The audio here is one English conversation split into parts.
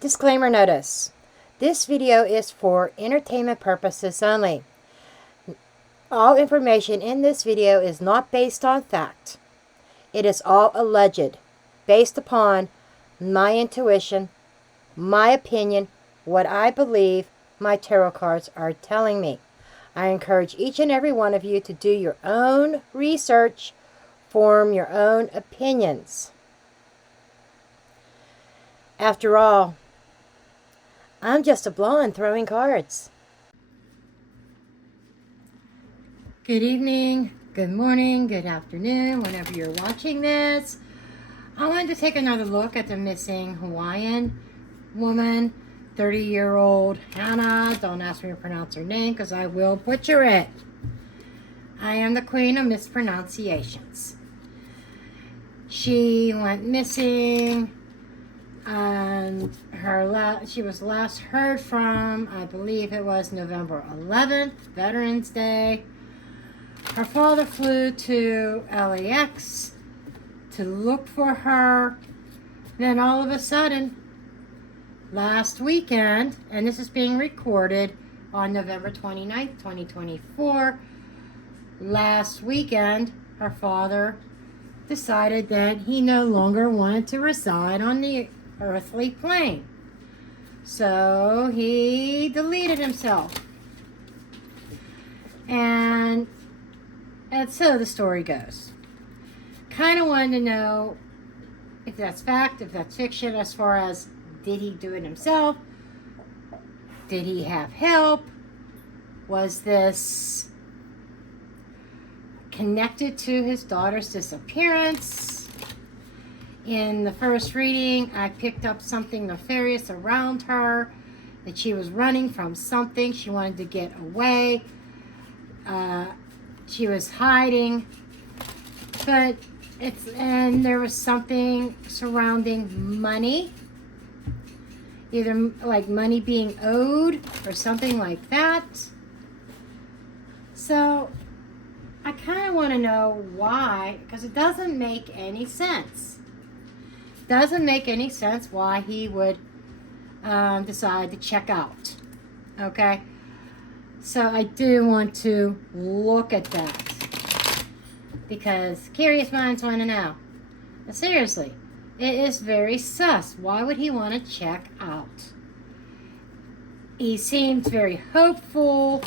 Disclaimer notice. This video is for entertainment purposes only. All information in this video is not based on fact. It is all alleged, based upon my intuition, my opinion, what I believe my tarot cards are telling me. I encourage each and every one of you to do your own research, form your own opinions. After all, I'm just a blonde throwing cards. Good evening, good morning, good afternoon, whenever you're watching this. I wanted to take another look at the missing Hawaiian woman, 30-year-old Hannah. Don't ask me to pronounce her name because I will butcher it. I am the queen of mispronunciations. She went missing. And she was last heard from, I believe it was November 11th, Veterans Day. Her father flew to LAX to look for her. Then all of a sudden, last weekend, and this is being recorded on November 29th, 2024, last weekend, her father decided that he no longer wanted to reside on the earthly plane. So he deleted himself. And so the story goes. Kind of wanted to know if that's fact, if that's fiction, as far as did he do it himself? Did he have help? Was this connected to his daughter's disappearance? In the first reading, I picked up something nefarious around her, that she was running from something. She wanted to get away. She was hiding. And there was something surrounding money. Either like money being owed or something like that. So I kind of want to know why, because it doesn't make any sense. Doesn't make any sense why he would decide to check out. Okay? So I do want to look at that, because curious minds want to know. But seriously, it is very sus. Why would he want to check out? He seemed very hopeful.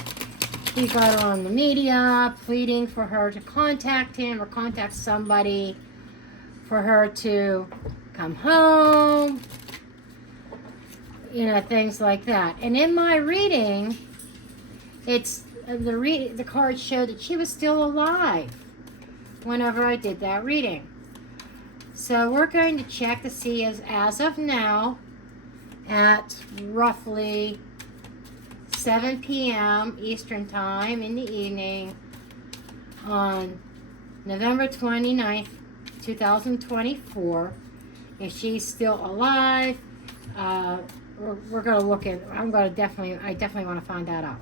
He got on the media pleading for her to contact him or contact somebody for her to come home, things like that. And in my reading, the cards showed that she was still alive whenever I did that reading. So we're going to check to see as of now, at roughly 7 p.m. Eastern Time in the evening on November 29th, 2024. If she's still alive, we're going to look at. I definitely want to find that out.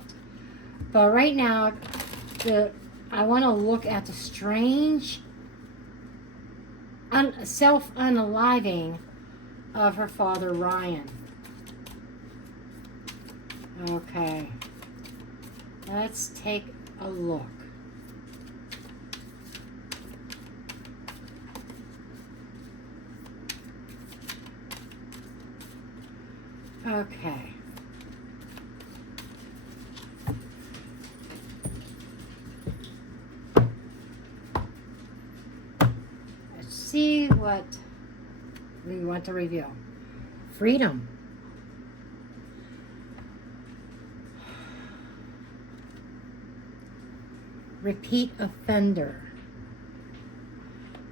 But right now, I want to look at the strange self-unaliving of her father, Ryan. Okay, let's take a look. Okay. Let's see what we want to reveal. Freedom. Repeat offender.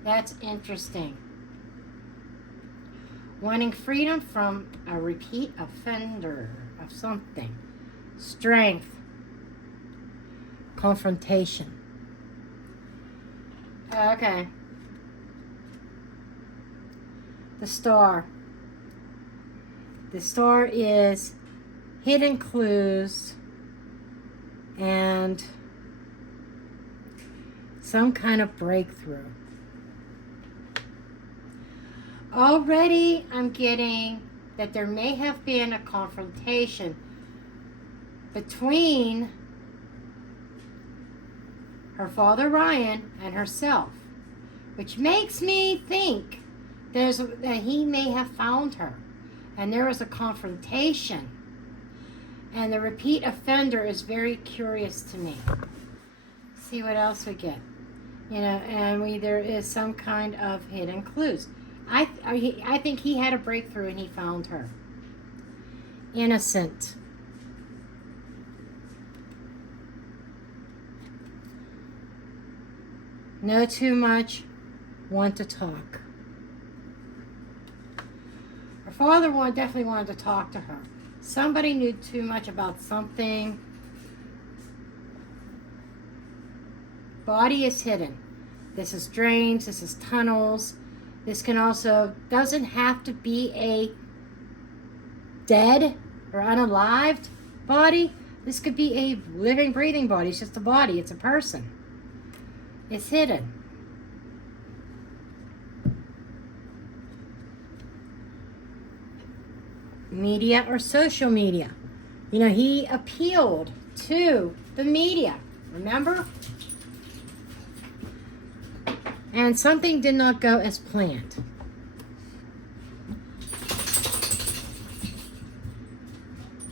That's interesting. Wanting freedom from a repeat offender of something. Strength. Confrontation. Okay. The star. The star is hidden clues and some kind of breakthrough. Already I'm getting that there may have been a confrontation between her father Ryan and herself, which makes me think that he may have found her and there was a confrontation, and the repeat offender is very curious to me. See what else we get, and there is some kind of hidden clues. I think he had a breakthrough and he found her innocent. Know too much, want to talk. Her father definitely wanted to talk to her. Somebody knew too much about something. Body is hidden. This is drains, this is tunnels. This can also, doesn't have to be a dead or unalived body. This could be a living, breathing body. It's just a body, it's a person. It's hidden. Media or social media. He appealed to the media, remember? And something did not go as planned.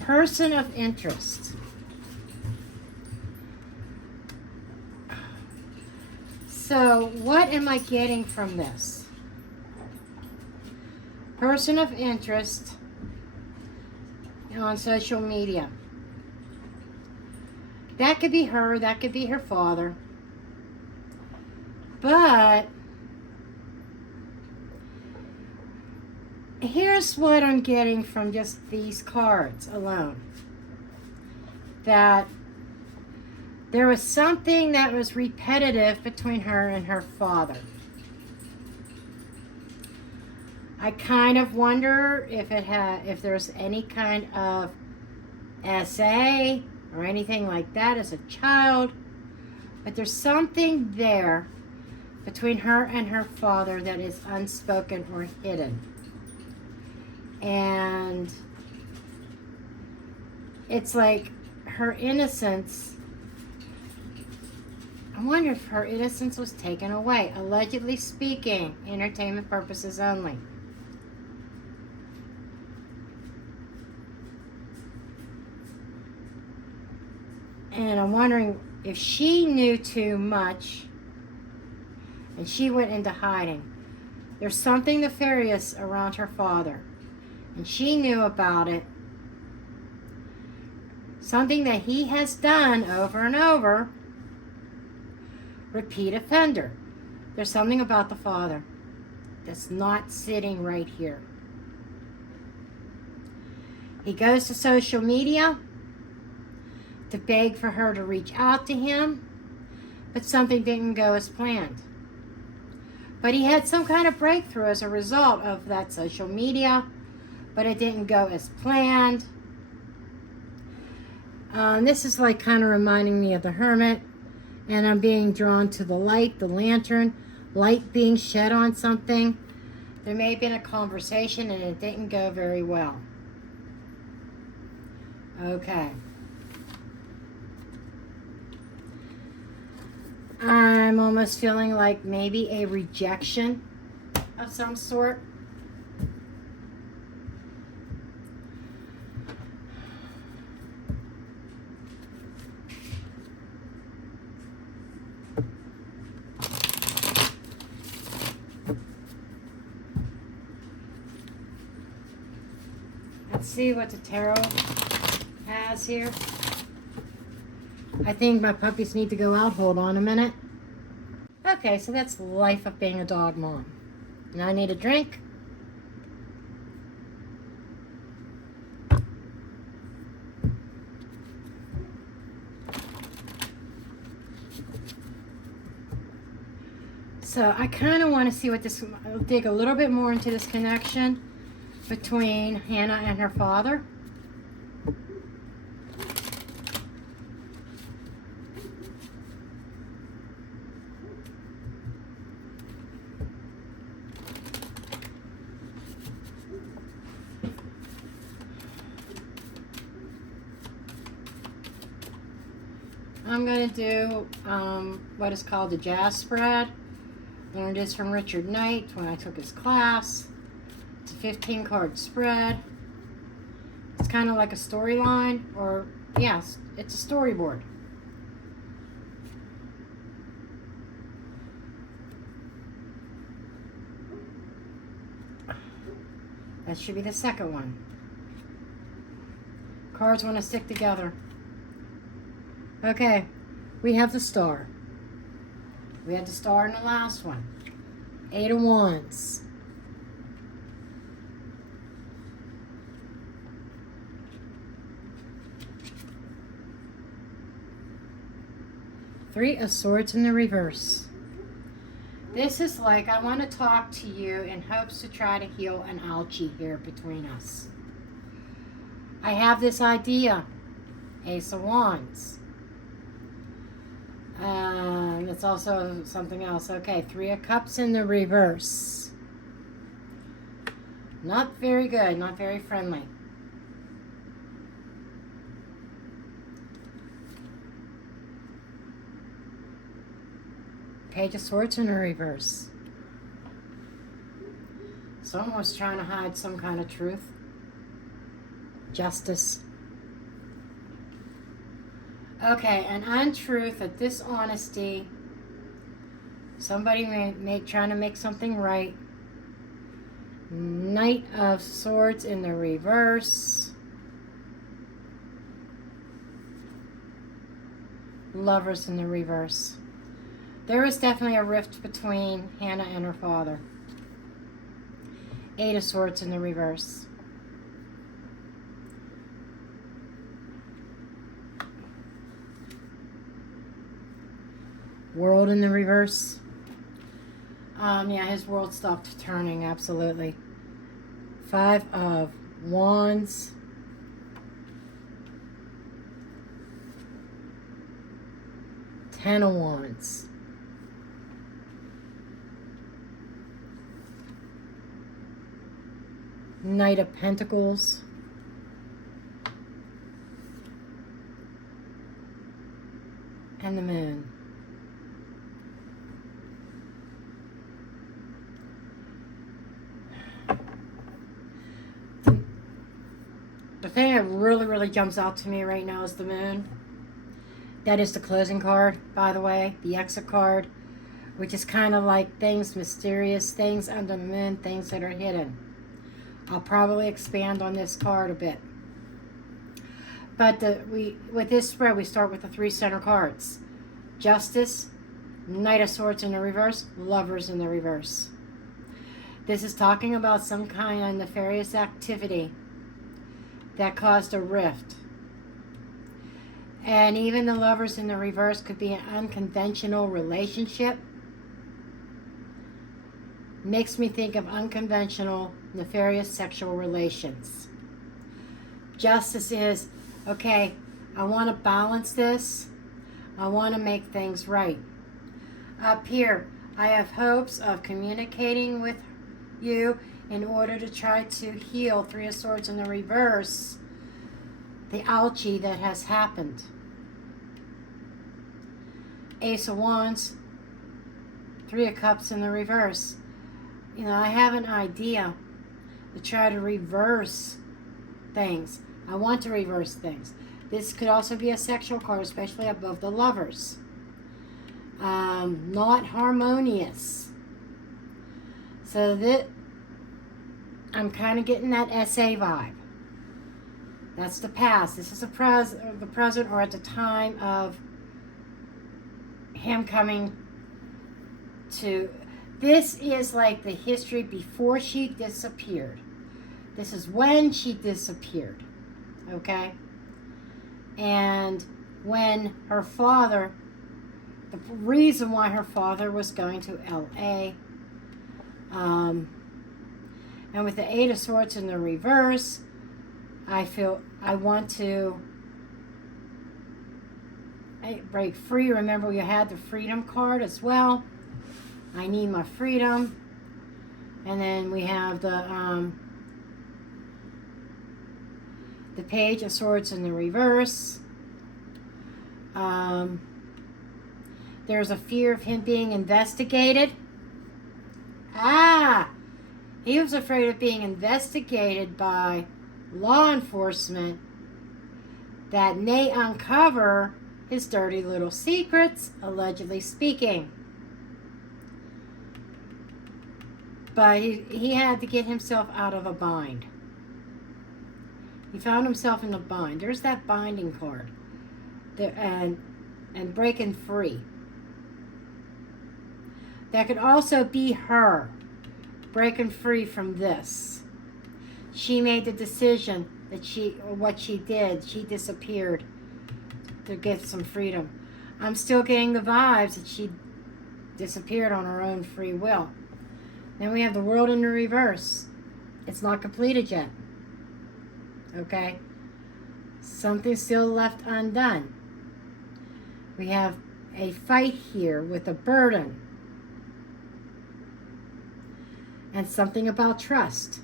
Person of interest. So, what am I getting from this? Person of interest on social media. That could be her, that could be her father. But here's what I'm getting from just these cards alone. That there was something that was repetitive between her and her father. I kind of wonder if there's any kind of SA or anything like that as a child. But there's something there between her and her father that is unspoken or hidden. And it's like her innocence. I wonder if her innocence was taken away. Allegedly speaking, entertainment purposes only. And I'm wondering if she knew too much and she went into hiding. There's something nefarious around her father, and she knew about it. Something that he has done over and over. Repeat offender. There's something about the father that's not sitting right here. He goes to social media to beg for her to reach out to him, but something didn't go as planned. But he had some kind of breakthrough as a result of that social media, but it didn't go as planned. This is like kind of reminding me of the Hermit, and I'm being drawn to the light, the lantern, light being shed on something. There may have been a conversation and it didn't go very well. Okay. I'm almost feeling like maybe a rejection of some sort. Let's see what the tarot has here. I think my puppies need to go out. Hold on a minute. Okay, so that's life of being a dog mom. And I need a drink. So I kind of want to see what this, I'll dig a little bit more into this connection between Hannah and her father. I'm going to do what is called the jazz spread. Learned this from Richard Knight when I took his class. It's a 15 card spread. It's kind of like a storyline, or yes, it's a storyboard. That should be the second one. Cards want to stick together. Okay, we have the star. We had the star in the last one. 8 of Wands. Three of Swords in the reverse. This is like, I want to talk to you in hopes to try to heal an ouchie here between us. I have this idea. Ace of Wands. It's also something else. Okay, Three of Cups in the reverse. Not very good, not very friendly. Page of Swords in the reverse. Someone was trying to hide some kind of truth. Justice. Okay, an untruth, a dishonesty. Somebody trying to make something right. Knight of Swords in the reverse. Lovers in the reverse. There is definitely a rift between Hannah and her father. Eight of Swords in the reverse. World in the reverse. Yeah, his world stopped turning, absolutely. Five of Wands. Ten of Wands. Knight of Pentacles. And the Moon. The thing that really jumps out to me right now is the Moon. That is the closing card, by the way, the exit card, which is kind of like things, mysterious things under the moon, things that are hidden. I'll probably expand on this card a bit. But with this spread, we start with the three center cards. Justice, Knight of Swords in the reverse, Lovers in the reverse. This is talking about some kind of nefarious activity that caused a rift. And even the Lovers in the reverse could be an unconventional relationship. Makes me think of unconventional, nefarious sexual relations. Justice is, okay, I want to balance this. I want to make things right. Up here, I have hopes of communicating with you in order to try to heal Three of Swords in the reverse, the ouchie that has happened. Ace of Wands, Three of Cups in the reverse. You know, I have an idea to try to reverse things. I want to reverse things. This could also be a sexual card, especially above the Lovers. Not harmonious. So that I'm kind of getting that SA vibe. That's the past. This is the present, or at the time of him coming to. This is like the history before she disappeared. This is when she disappeared. Okay? And when her father, the reason why her father was going to LA. And with the Eight of Swords in the reverse, I feel I want to break free. Remember, you had the Freedom card as well. I need my freedom. And then we have the Page of Swords in the reverse. Um, there's a fear of him being investigated. He was afraid of being investigated by law enforcement that may uncover his dirty little secrets, allegedly speaking. But he had to get himself out of a bind. He found himself in a bind. There's that binding card. There, and breaking free. That could also be her breaking free from this. She made the decision that what she did, she disappeared to get some freedom. I'm still getting the vibes that she disappeared on her own free will. Then we have the world in the reverse. It's not completed yet. Okay? Something's still left undone. We have a fight here with a burden. And something about trust.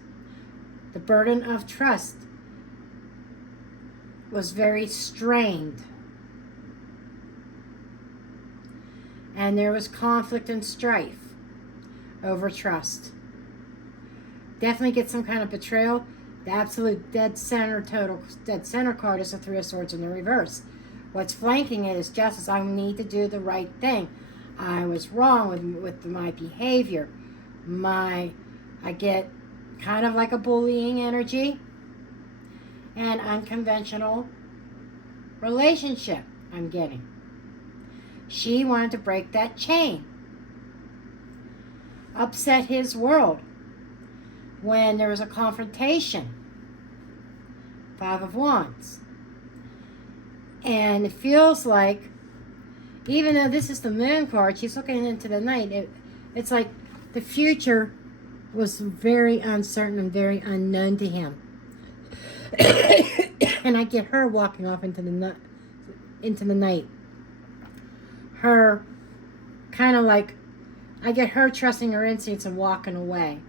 The burden of trust was very strained. And there was conflict and strife over trust. Definitely get some kind of betrayal. The absolute dead center card is the Three of Swords in the reverse. What's flanking it is justice. I need to do the right thing. I was wrong with my behavior. I get kind of like a bullying energy and unconventional relationship I'm getting. She wanted to break that chain. Upset his world when there was a confrontation. Five of Wands. And it feels like, even though this is the Moon card, she's looking into the night. It's like the future was very uncertain and very unknown to him. And I get her walking off into the night. Her kind of like, I get her trusting her instincts and walking away.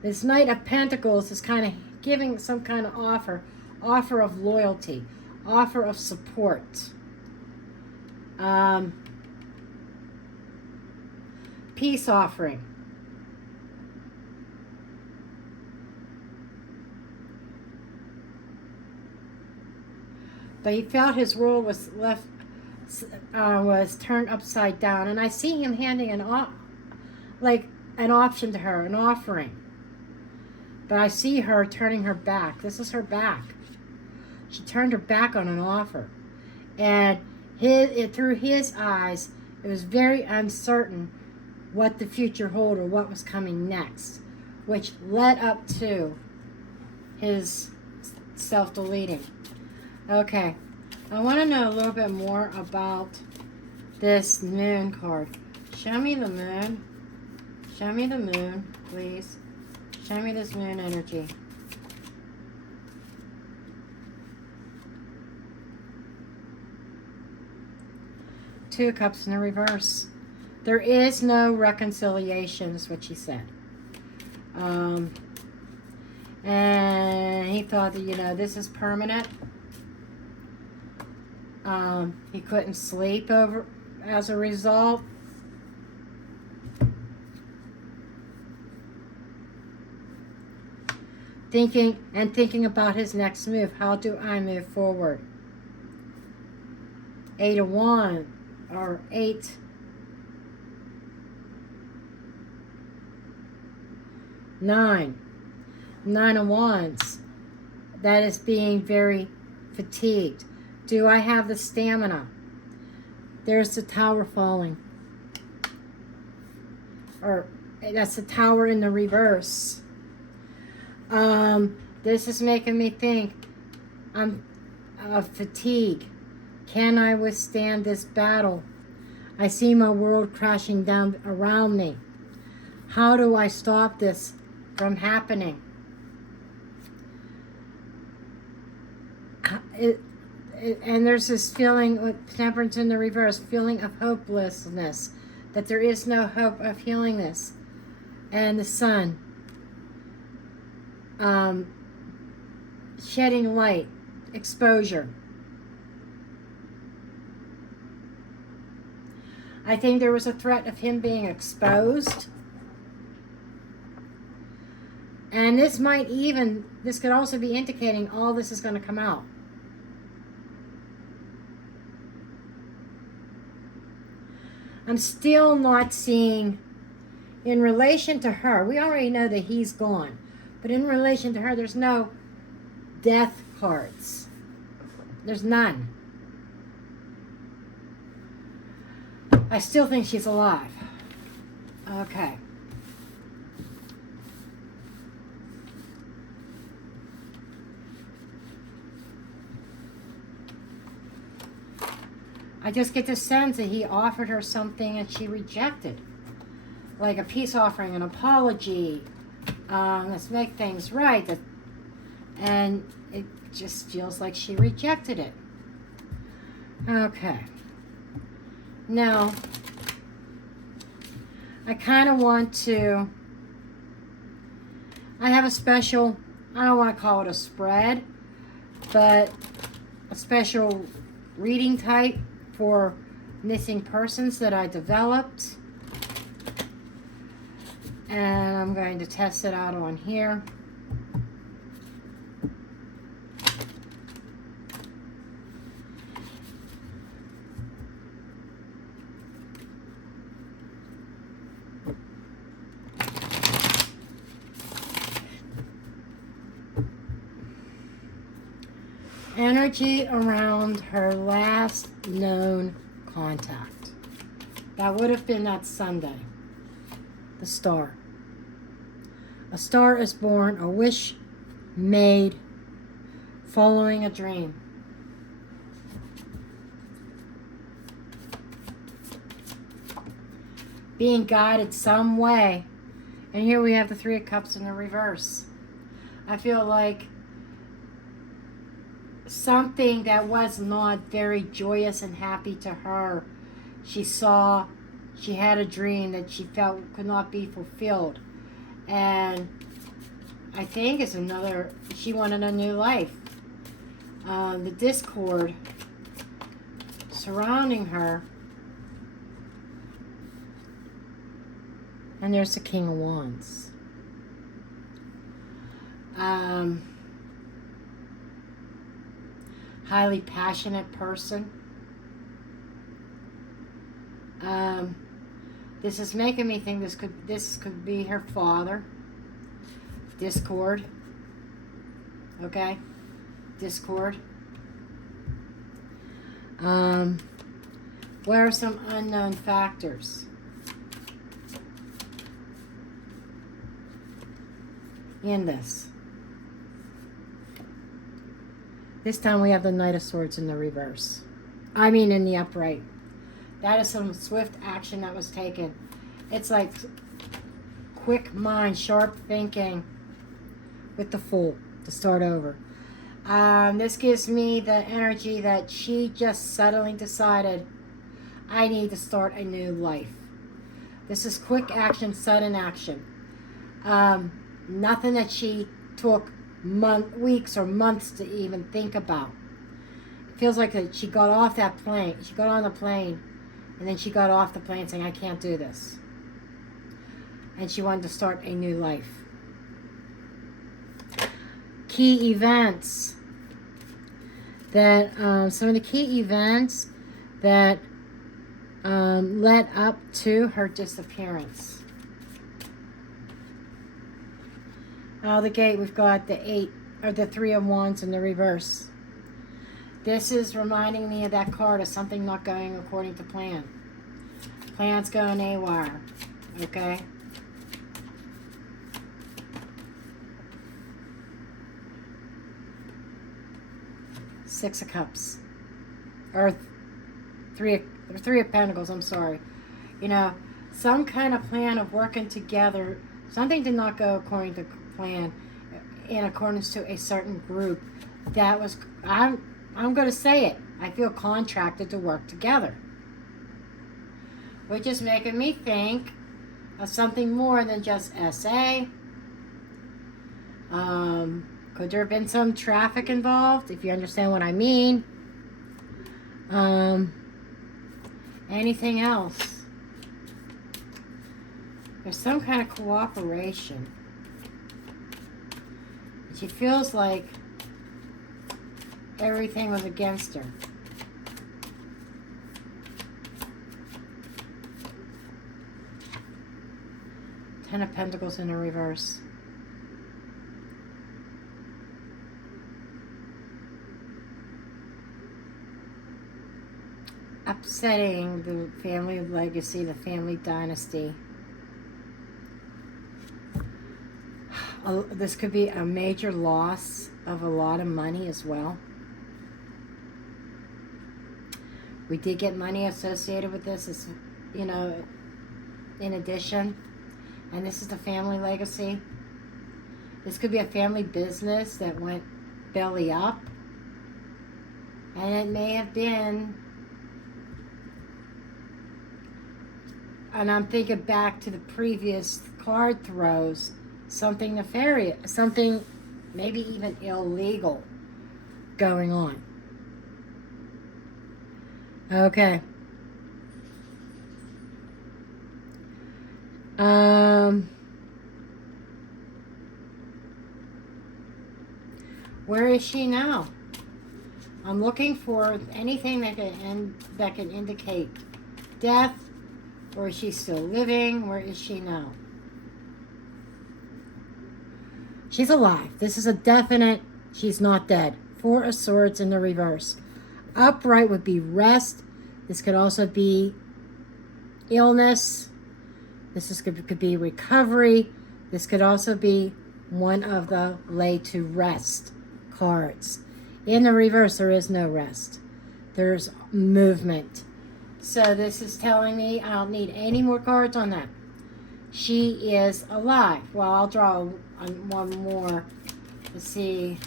This Knight of Pentacles is kind of giving some kind of offer of loyalty, offer of support, peace offering. But he felt his world was turned upside down, and I see him handing an option to her, an offering. But I see her turning her back. This is her back. She turned her back on an offer, and through his eyes, it was very uncertain what the future held or what was coming next, which led up to his self-deleting. Okay, I want to know a little bit more about this Moon card. Show me the Moon. Show me the Moon, please. Show me this Moon energy. Two of Cups in the reverse. There is no reconciliation, is what she said. And he thought that, this is permanent. He couldn't sleep as a result. Thinking about his next move. How do I move forward? 8 of Wands, or 8. Nine of Wands. That is being very fatigued. Do I have the stamina? There's the Tower falling. Or that's the Tower in the reverse. This is making me think I'm of fatigue. Can I withstand this battle? I see my world crashing down around me. How do I stop this from happening? And there's this feeling with Temperance in the reverse, feeling of hopelessness, that there is no hope of healing this. And the Sun, shedding light, exposure. I think there was a threat of him being exposed. And this could also be indicating all this is going to come out. I'm still not seeing, in relation to her, we already know that he's gone. But in relation to her, there's no death cards. There's none. I still think she's alive. Okay. I just get the sense that he offered her something and she rejected. Like a peace offering, an apology. Let's make things right. And it just feels like she rejected it. Okay. Now, I kind of want to... I have a special... I don't want to call it a spread, but a special reading type for missing persons that I developed, and I'm going to test it out on here. Energy around her last known contact. That would have been that Sunday. The star. A star is born, a wish made, following a dream. Being guided some way. And here we have the Three of Cups in the reverse. I feel like something that was not very joyous and happy to her. She had a dream that she felt could not be fulfilled. And I think it's she wanted a new life. The discord surrounding her. And there's the King of Wands. Highly passionate person. This is making me think this could be her father. Discord. Okay? Discord. What are some unknown factors in this? This time we have the Knight of Swords in the reverse. I mean in the upright. That is some swift action that was taken. It's like quick mind, sharp thinking with the Fool to start over. This gives me the energy that she just suddenly decided, I need to start a new life. This is quick action, sudden action. Nothing that she took weeks or months to even think about. It feels like that she got off that plane. She got on the plane, and then she got off the plane saying, I can't do this. And she wanted to start a new life. Key events that, some of the key events that led up to her disappearance. Out of the gate, we've got the Three of Wands in the reverse. This is reminding me of that card of something not going according to plan. Plan's going AWOL. Okay? Six of Cups. Or Three of Pentacles, I'm sorry. You know, some kind of plan of working together. Something did not go according to plan in accordance to a certain group. That was, I'm going to say it, I feel contracted to work together, which is making me think of something more than just SA. Could there have been some traffic involved, if you understand what I mean? Anything else? There's some kind of cooperation. She feels like everything was against her. Ten of Pentacles in the reverse. Upsetting the family legacy, the family dynasty. This could be a major loss of a lot of money as well. We did get money associated with this, as, you know, in addition. And this is the family legacy. This could be a family business that went belly up. And it may have been, and I'm thinking back to the previous card throws, something nefarious, something maybe even illegal going on. Okay. Where is she now? I'm looking for anything that can indicate death, or is she still living? Where is she now? She's alive. This is a definite, she's not dead. Four of Swords in the reverse. Upright would be rest. This could also be illness. Could be recovery. This could also be one of the lay to rest cards. In the reverse, there is no rest. There's movement. So this is telling me I don't need any more cards on that. She is alive. Well, I'll draw one more to see.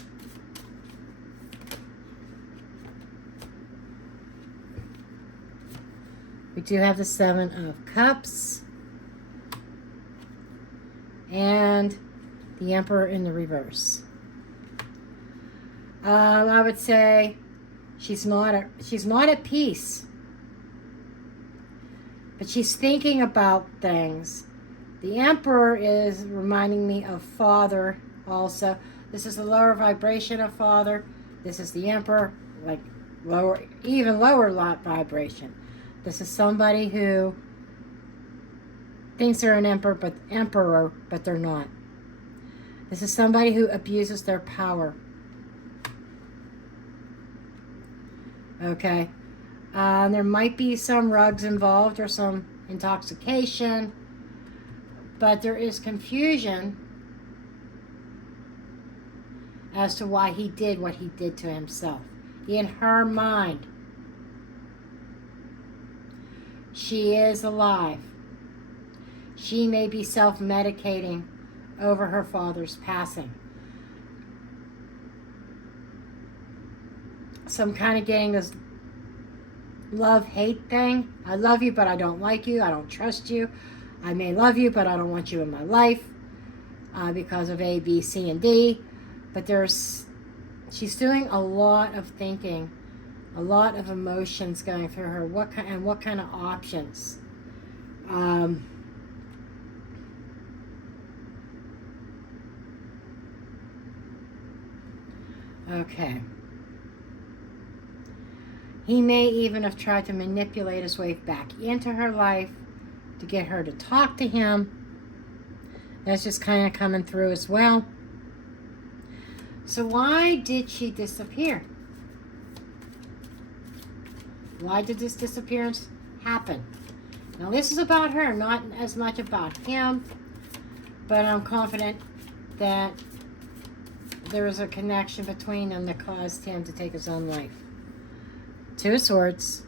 We do have the Seven of Cups. And the Emperor in the reverse. I would say she's not at peace. But she's thinking about things. The Emperor is reminding me of Father also. This is the lower vibration of Father. This is the Emperor, like lower, even lower vibration. This is somebody who thinks they're an emperor, but they're not. This is somebody who abuses their power. Okay. There might be some drugs involved or some intoxication, but there is confusion as to why he did what he did to himself. In her mind, she is alive. She may be self-medicating over her father's passing. Some kind of getting this love-hate thing. I love you, but I don't like you. I don't trust you. I may love you, but I don't want you in my life because of A, B, C, and D. But she's doing a lot of thinking, a lot of emotions going through her. What kind of options? Okay. He may even have tried to manipulate his way back into her life to get her to talk to him. That's just kind of coming through as well. So why did she disappear? Why did this disappearance happen? Now this is about her, not as much about him, but I'm confident that there was a connection between them that caused him to take his own life. Two of Swords.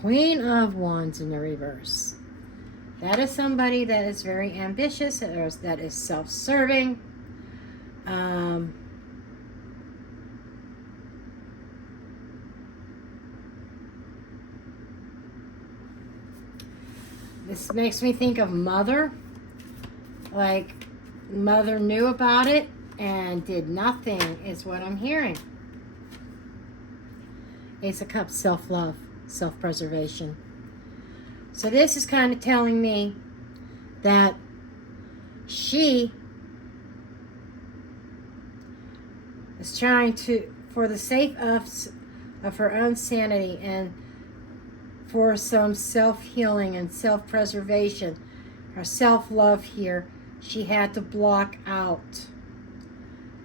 Queen of Wands in the reverse. That is somebody that is very ambitious, that is self-serving. This makes me think of Mother. Like, Mother knew about it and did nothing, is what I'm hearing. Ace of Cups, self-love, self-preservation. So this is kind of telling me that she is trying to, for the sake of her own sanity and for some self-healing and self-preservation, her self-love here, she had to block out.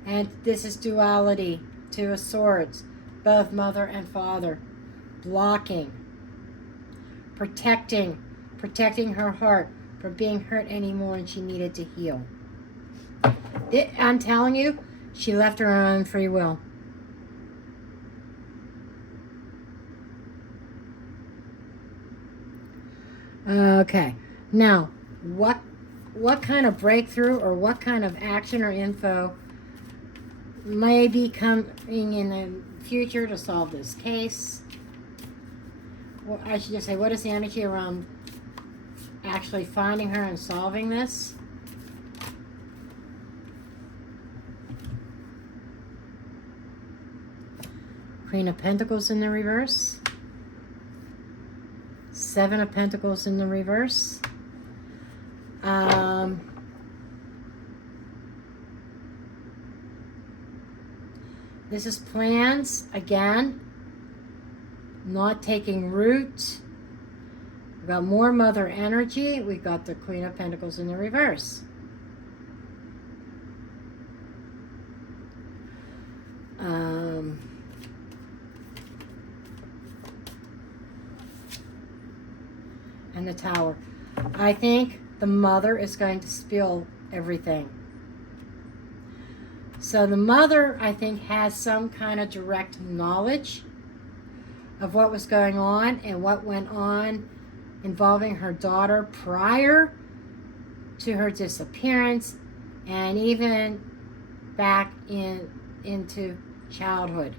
And this is duality, Two of Swords, both mother and father. Blocking, protecting her heart from being hurt anymore, and she needed to heal. I'm telling you, she left her own free will. Okay, now what kind of breakthrough or what kind of action or info may be coming in the future to solve this case? Well, I should just say, what is the energy around actually finding her and solving this? Queen of Pentacles in the reverse. Seven of Pentacles in the reverse. This is plans, again, not taking root. We've got more mother energy. We've got the Queen of Pentacles in the reverse. And the Tower. I think the mother is going to spill everything. So the mother, I think, has some kind of direct knowledge of what was going on and what went on involving her daughter prior to her disappearance and even back into childhood.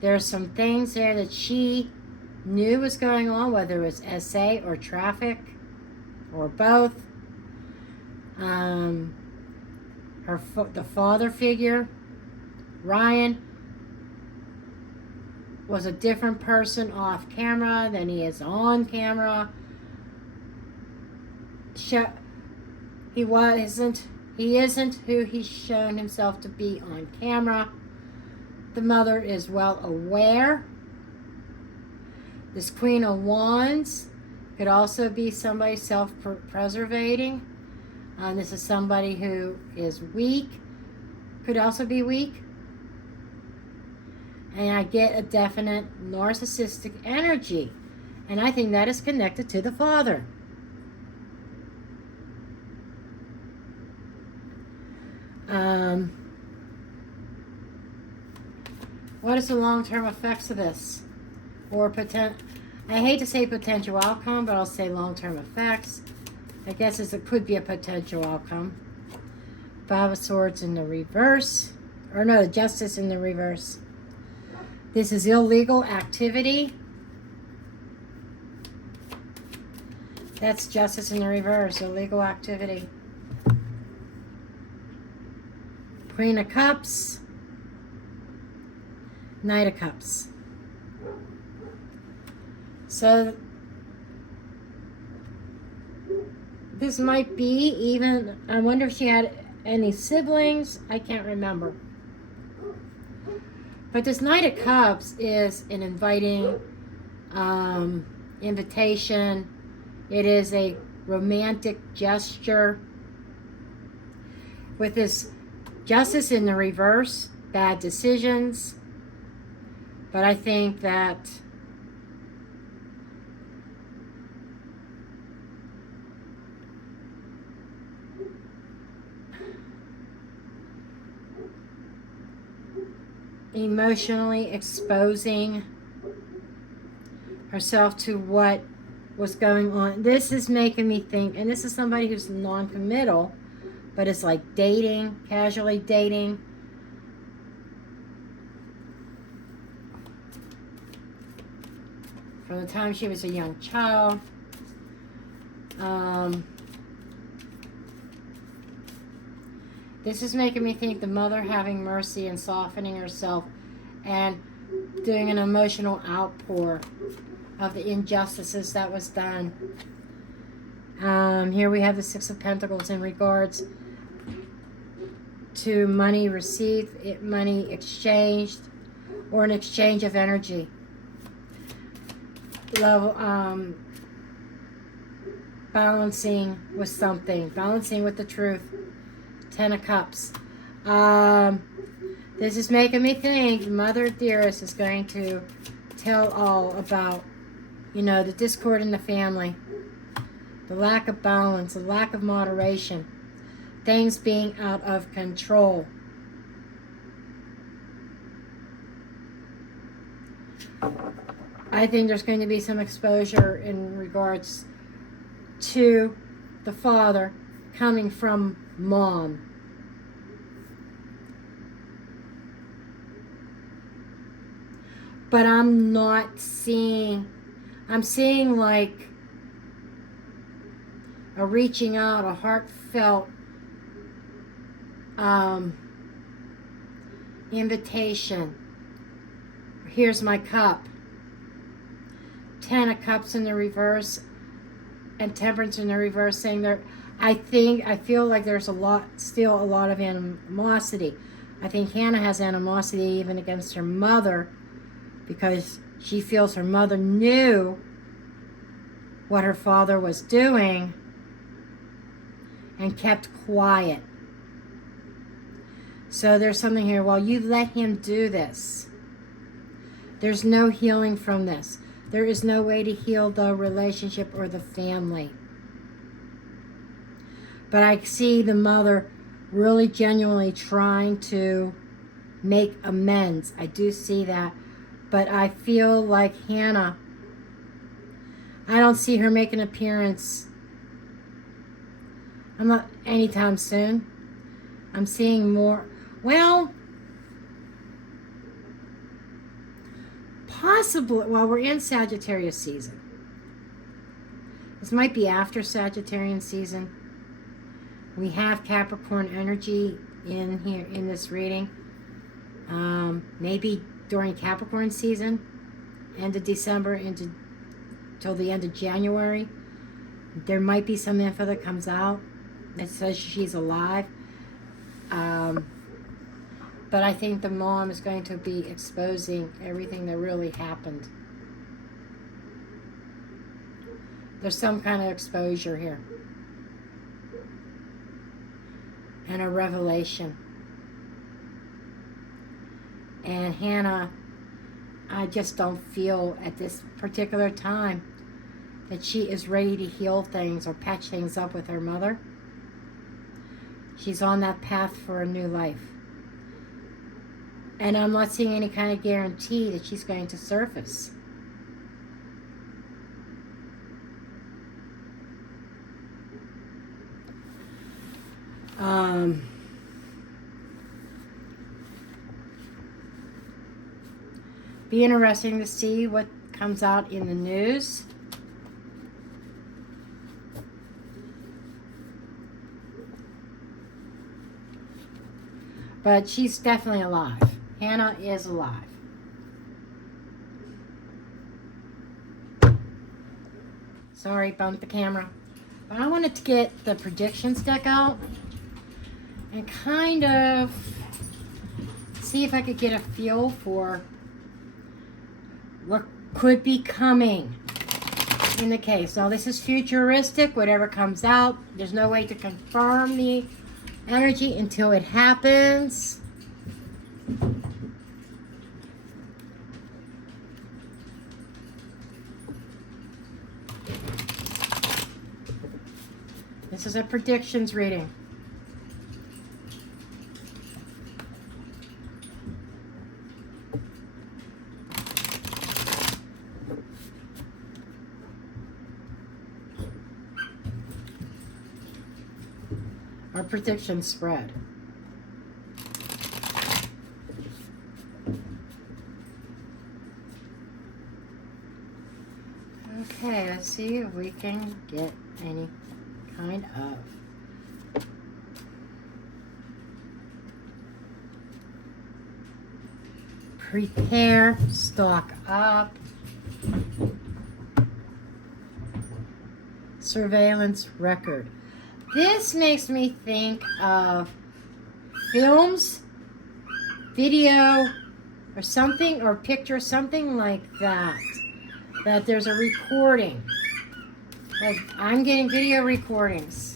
There's some things there that she knew was going on, whether it was SA or traffic or both. The father figure, Ryan, was a different person off camera than he is on camera. He isn't who he's shown himself to be on camera. The mother is well aware. This Queen of Wands could also be somebody self-preservating. This is somebody who is weak. Could also be weak. And I get a definite narcissistic energy. And I think that is connected to the father. What is the long-term effects of this? Or I hate to say potential outcome, but I'll say long-term effects. I guess it could be a potential outcome. Five of Swords in the reverse. Or no, Justice in the reverse. This is illegal activity. That's Justice in the reverse, illegal activity. Queen of Cups. Knight of Cups. So this might be even, I wonder if she had any siblings. I can't remember. But this Knight of Cups is an inviting invitation. It is a romantic gesture. With this Justice in the reverse, bad decisions. But I think that emotionally exposing herself to what was going on. This is making me think, and this is somebody who's non-committal, but it's like dating, casually dating. From the time she was a young child. This is making me think the mother having mercy and softening herself and doing an emotional outpour of the injustices that was done. Here we have the Six of Pentacles in regards to money received, money exchanged, or an exchange of energy. Love, balancing with something, balancing with the truth. 10 of Cups. This is making me think Mother Dearest is going to tell all about, you know, the discord in the family, the lack of balance, the lack of moderation, things being out of control. I think there's going to be some exposure in regards to the father coming from mom. But I'm not seeing, I'm seeing like a reaching out, a heartfelt invitation. Here's my cup. 10 of Cups in the reverse and Temperance in the reverse, saying there, I feel like there's still a lot of animosity. I think Hannah has animosity even against her mother, because she feels her mother knew what her father was doing and kept quiet. So there's something here. Well, you let him do this. There's no healing from this. There is no way to heal the relationship or the family. But I see the mother really genuinely trying to make amends. I do see that. But I feel like Hannah, I don't see her make an appearance. I'm not anytime soon. I'm seeing more. Well, possibly, well, we're in Sagittarius season. This might be after Sagittarian season. We have Capricorn energy in here in this reading. Maybe during Capricorn season, end of December till the end of January. There might be some info that comes out that says she's alive. But I think the mom is going to be exposing everything that really happened. There's some kind of exposure here. And a revelation. And Hannah, I just don't feel at this particular time that she is ready to heal things or patch things up with her mother. She's on that path for a new life. And I'm not seeing any kind of guarantee that she's going to surface. Be interesting to see what comes out in the news. But she's definitely alive. Hannah is alive. Sorry, bumped the camera. But I wanted to get the predictions deck out and kind of see if I could get a feel for what could be coming in the case. Now, this is futuristic, whatever comes out. There's no way to confirm the energy until it happens. This is a predictions reading. Our predictions spread. Okay, let's see if we can get any kind of Prepare, stock up. Surveillance record. This makes me think of films, video, or something, or picture, something like that. That there's a recording. Like, I'm getting video recordings.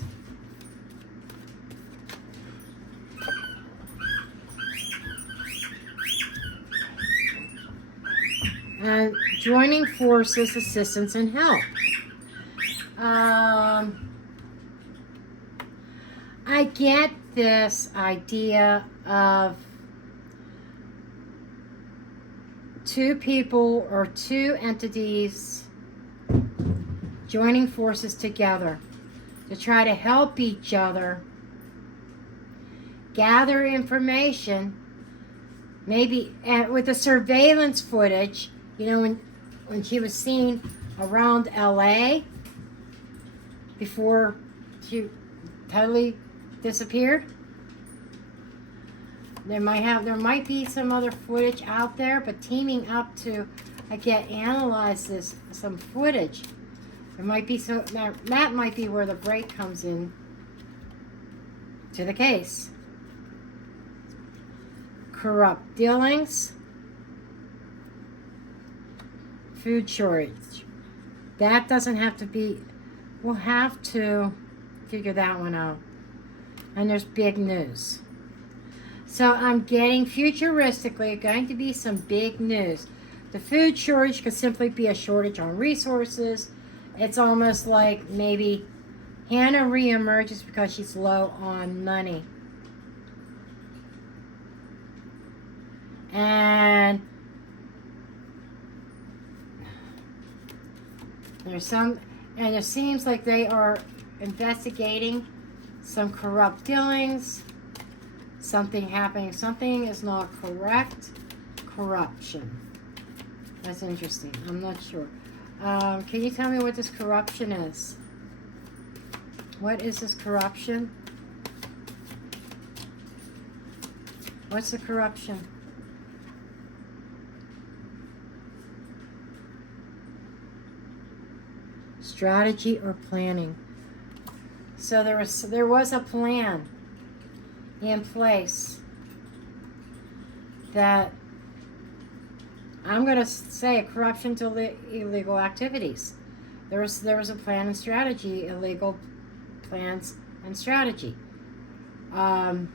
And joining forces, assistance, and help. I get this idea of two people or two entities joining forces together to try to help each other gather information, maybe with the surveillance footage, you know, when she was seen around LA before she totally disappeared. There might be some other footage out there, but teaming up to analyze some footage. There might be that might be where the break comes in to the case. Corrupt dealings, food shortage. That doesn't have to be. We'll have to figure that one out. And there's big news. So I'm getting futuristically going to be some big news. The food shortage could simply be a shortage on resources. It's almost like maybe Hannah reemerges because she's low on money. And it seems like they are investigating some corrupt dealings. Something happening. Something is not correct. Corruption. That's interesting. I'm not sure. Can you tell me what this corruption is? What is this corruption? What's the corruption? Strategy or planning. So there was a plan in place that I'm going to say corruption to illegal activities. There was a plan and strategy, illegal plans and strategy. I'm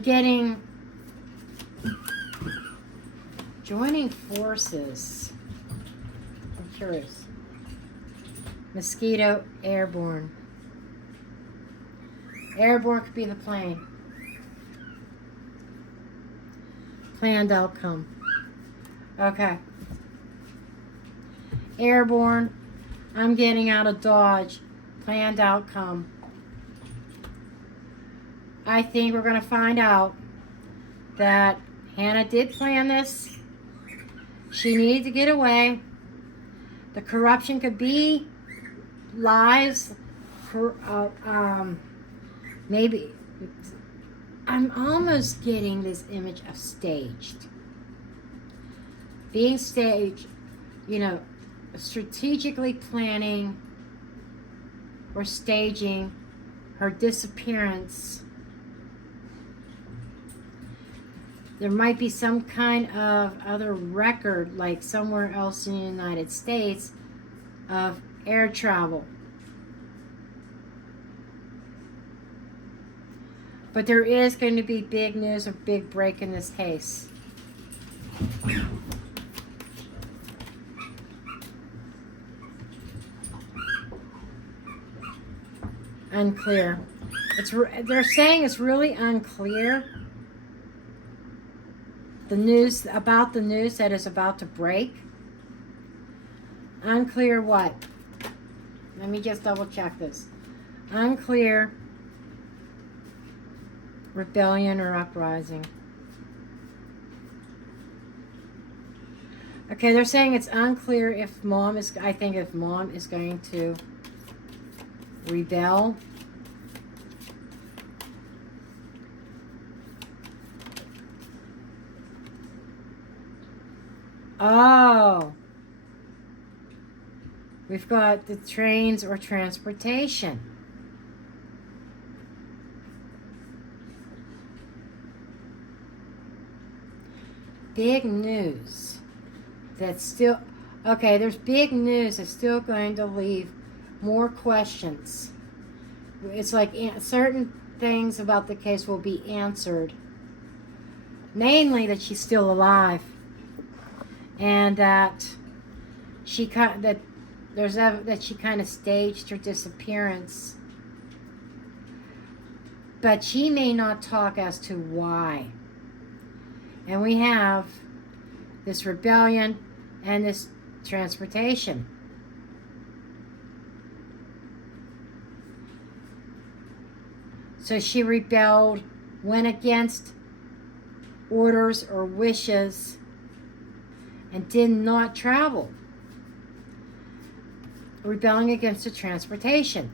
getting joining forces. I'm curious. Mosquito, airborne. Airborne could be the plane. Planned outcome. Okay. Airborne. I'm getting out of Dodge. Planned outcome. I think we're going to find out that Hannah did plan this. She needed to get away. The corruption could be lies. Maybe. I'm almost getting this image of staged. Being staged, you know, strategically planning or staging her disappearance. There might be some kind of other record, like somewhere else in the United States, of air travel. But there is going to be big news or big break in this case. Unclear. They're saying it's really unclear. The news about the news that is about to break. Unclear what? Let me just double check this. Unclear. Rebellion or uprising. Okay, they're saying it's unclear if mom is going to rebel. Oh. We've got the trains or transportation. Big news that's still... Okay, there's big news that's still going to leave more questions. It's like certain things about the case will be answered. Mainly that she's still alive. And that she kind of staged her disappearance. But she may not talk as to why. And we have this rebellion and this transportation. So she rebelled, went against orders or wishes, and did not travel. Rebelling against the transportation.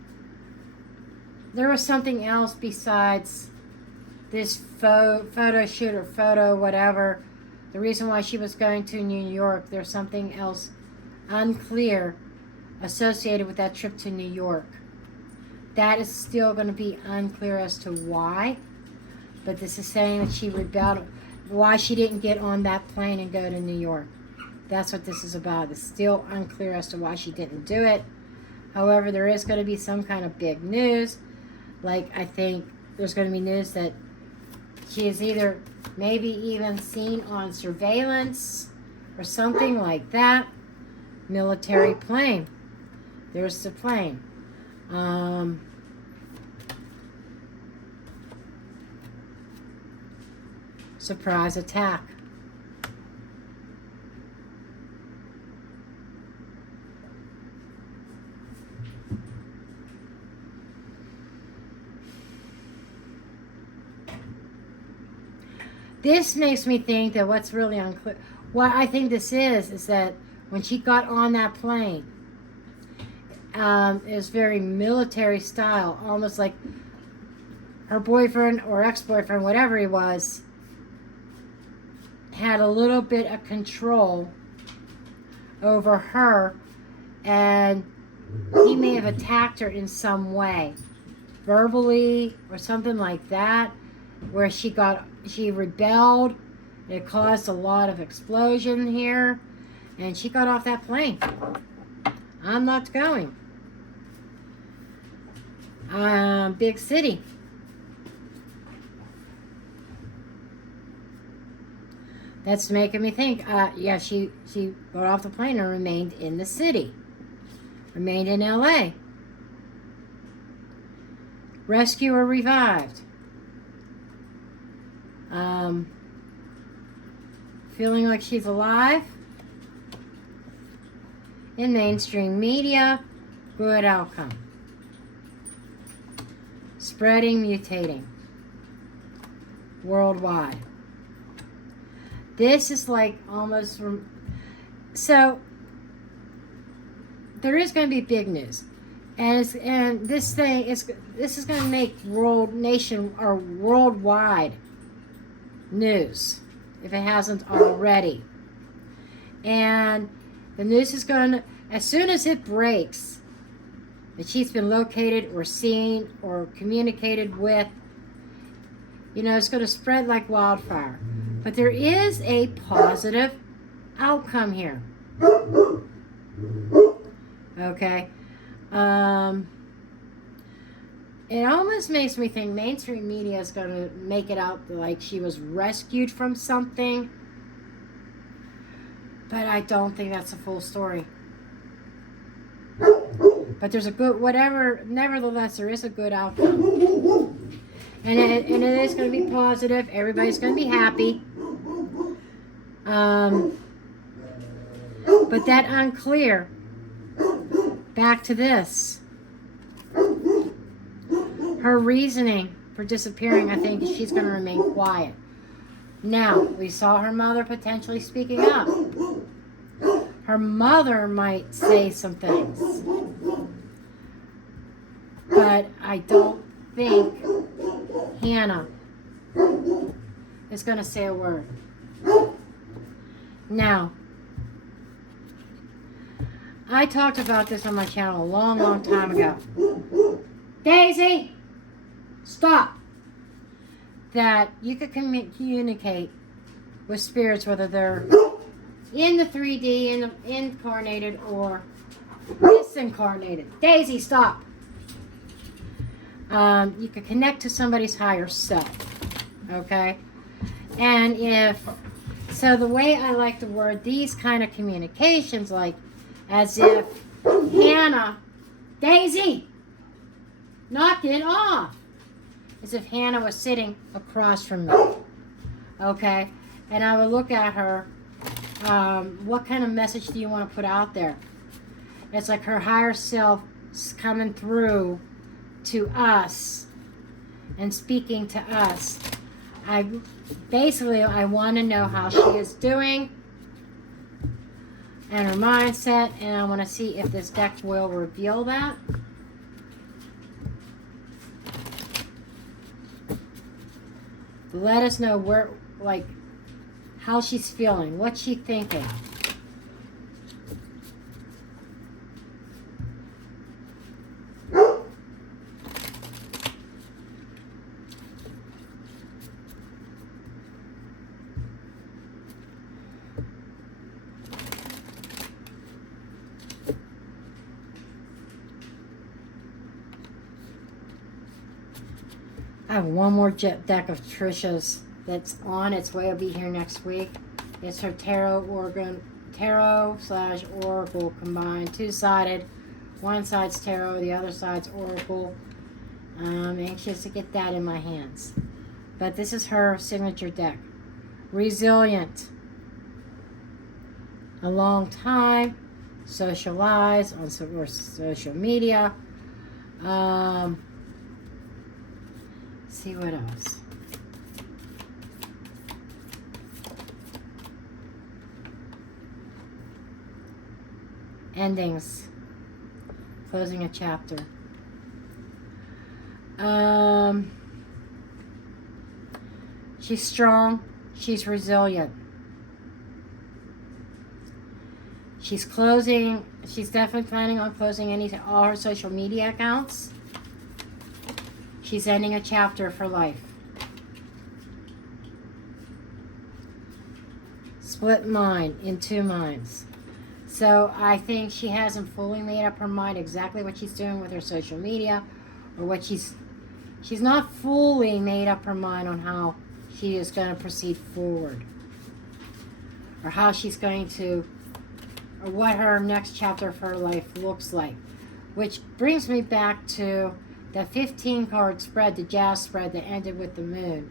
There was something else besides this photo shoot or photo whatever. The reason why she was going to New York, there's something else unclear associated with that trip to New York. That is still going to be unclear as to why. But this is saying that she rebelled. Why she didn't get on that plane and go to New York. That's what this is about. It's still unclear as to why she didn't do it. However, there is going to be some kind of big news. Like, I think there's going to be news that she is either maybe even seen on surveillance or something like that. Military plane. There's the plane. Surprise attack. This makes me think that what's really unclear, what I think this is that when she got on that plane, it was very military style, almost like her boyfriend or ex-boyfriend, whatever he was, had a little bit of control over her, and he may have attacked her in some way, verbally or something like that, where she rebelled. It caused a lot of explosion here, and she got off that plane. I'm not going. Big city. That's making me think, yeah, she got off the plane and remained in the city. Remained in LA. Rescuer revived. Feeling like she's alive. In mainstream media, good outcome. Spreading, mutating. Worldwide. This is like almost... So, there is going to be big news. And this is going to make worldwide news, if it hasn't already. And the news is going to, as soon as it breaks, that she's been located or seen or communicated with, it's going to spread like wildfire. But there is a positive outcome here. Okay. It almost makes me think mainstream media is going to make it out like she was rescued from something. But I don't think that's the full story. But there's a good, nevertheless, there is a good outcome. And it is going to be positive. Everybody's going to be happy. But that unclear, back to this. Her reasoning for disappearing, I think she's going to remain quiet. Now, we saw her mother potentially speaking up. Her mother might say some things. But I don't think Hannah is going to say a word. Now, I talked about this on my channel a long, long time ago. Daisy! Stop! That you could communicate with spirits, whether they're in the 3D, incarnated, or disincarnated. Daisy, stop! You could connect to somebody's higher self. Okay? And so the way I like to word these kind of communications, like as if Hannah, Daisy, knock it off. As if Hannah was sitting across from me. Okay? And I would look at her, what kind of message do you want to put out there? It's like her higher self is coming through to us and speaking to us. I want to know how she is doing and her mindset, and I want to see if this deck will reveal that. Let us know where, like, how she's feeling, what she's thinking. I have one more deck of Trisha's that's on its way. It'll be here next week. It's her tarot/oracle combined, two-sided. One side's tarot, the other side's oracle. I'm anxious to get that in my hands. But this is her signature deck. Resilient. A long time. Socialize on social media. See what else. Endings. Closing a chapter. She's strong. She's resilient. She's closing. She's definitely planning on closing all her social media accounts. She's ending a chapter for life. Split mind in two minds. So I think she hasn't fully made up her mind exactly what she's doing with her social media, or what she's not fully made up her mind on how she is going to proceed forward, or how she's going to, or what her next chapter of her life looks like. Which brings me back to the 15 card spread, the jazz spread that ended with the moon,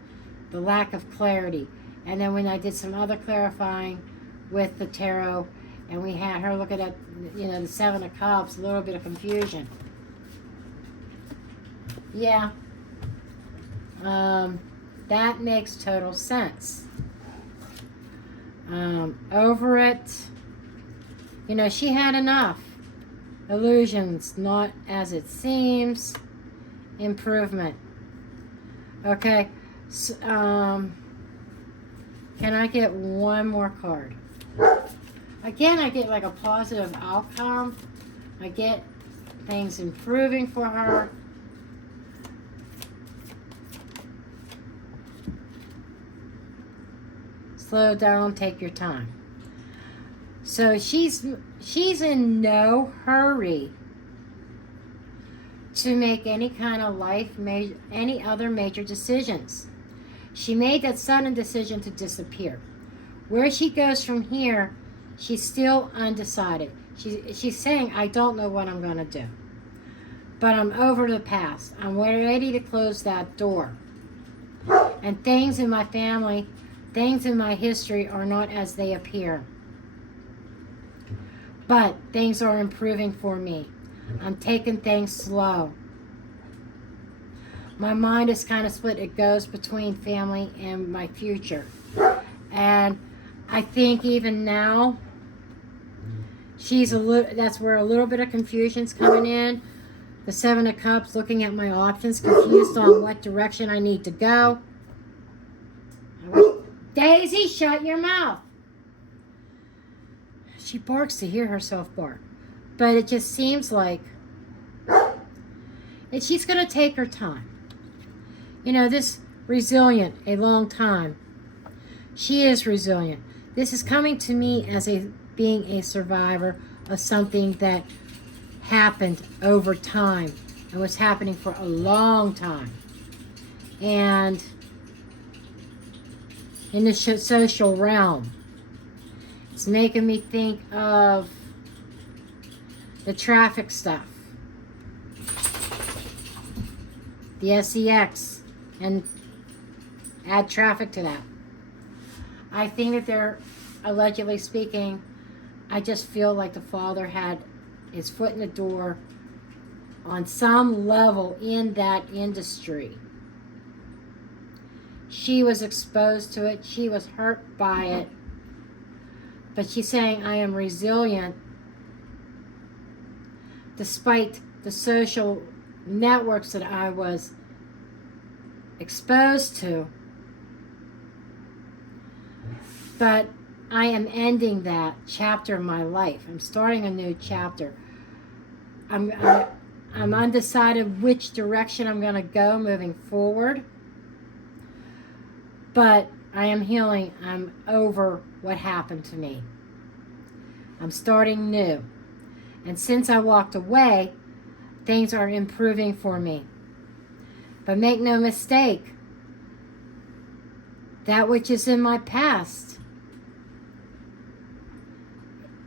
the lack of clarity. And then when I did some other clarifying with the tarot, and we had her looking at, the Seven of Cups, a little bit of confusion. Yeah. That makes total sense. Over it. She had enough. Illusions, not as it seems. Improvement. Okay. So, can I get one more card? Again, I get like a positive outcome. I get things improving for her. Slow down, take your time. So she's in no hurry to make any kind of any other major decisions. She made that sudden decision to disappear. Where she goes from here, she's still undecided. She's saying, I don't know what I'm going to do. But I'm over the past. I'm ready to close that door. And things in my family, things in my history are not as they appear. But things are improving for me. I'm taking things slow. My mind is kind of split. It goes between family and my future. And I think even now, that's where a little bit of confusion's coming in. The Seven of Cups, looking at my options, confused on what direction I need to go. Daisy, shut your mouth. She barks to hear herself bark. But it just seems like she's going to take her time. You know, this resilient a long time. She is resilient. This is coming to me as being a survivor of something that happened over time and was happening for a long time. And in the social realm, it's making me think of the traffic stuff, the SEX, and add traffic to that. I think that they're, allegedly speaking, I just feel like the father had his foot in the door on some level in that industry. She was exposed to it. She was hurt by it. But she's saying, I am resilient despite the social networks that I was exposed to. But I am ending that chapter of my life. I'm starting a new chapter. I'm undecided which direction I'm going to go moving forward. But I am healing. I'm over what happened to me. I'm starting new. And since I walked away, things are improving for me. But make no mistake, that which is in my past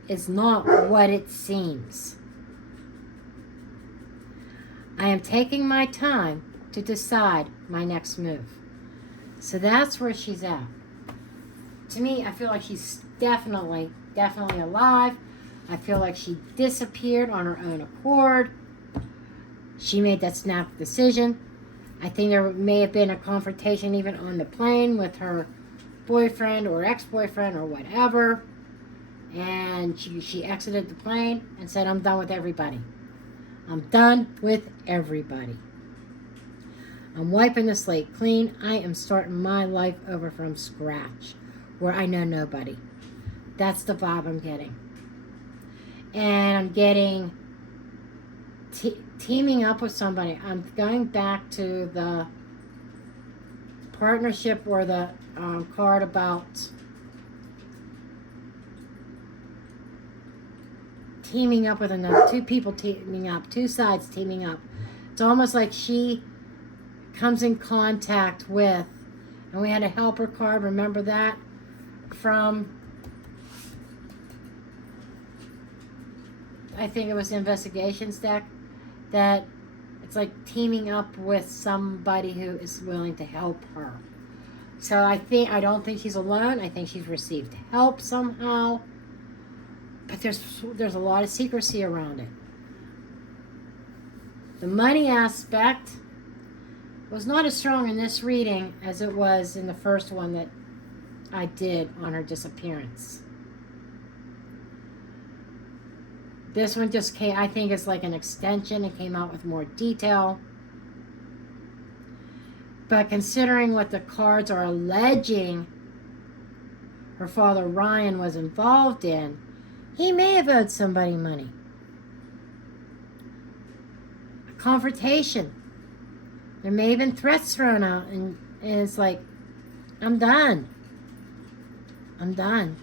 is not what it seems. I am taking my time to decide my next move. So that's where she's at. To me, I feel like she's definitely alive. I feel like she disappeared on her own accord. She made that snap decision. I think there may have been a confrontation even on the plane with her boyfriend or ex-boyfriend or whatever. And she exited the plane and said, I'm done with everybody. I'm done with everybody. I'm wiping the slate clean. I am starting my life over from scratch where I know nobody. That's the vibe I'm getting. And I'm getting teaming up with somebody. I'm going back to the partnership or the card about teaming up with another. Two people teaming up. Two sides teaming up. It's almost like she comes in contact with, and we had a helper card, remember that? From, I think it was the investigations deck, that it's like teaming up with somebody who is willing to help her. So I don't think she's alone. I think she's received help somehow. But there's a lot of secrecy around it. The money aspect was not as strong in this reading as it was in the first one that I did on her disappearance. This one just came, I think it's like an extension. It came out with more detail. But considering what the cards are alleging her father Ryan was involved in, he may have owed somebody money. A confrontation. There may have been threats thrown out, and it's like, I'm done. I'm done.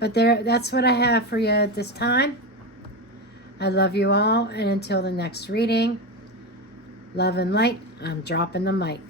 But that's what I have for you at this time. I love you all, and until the next reading, love and light, I'm dropping the mic.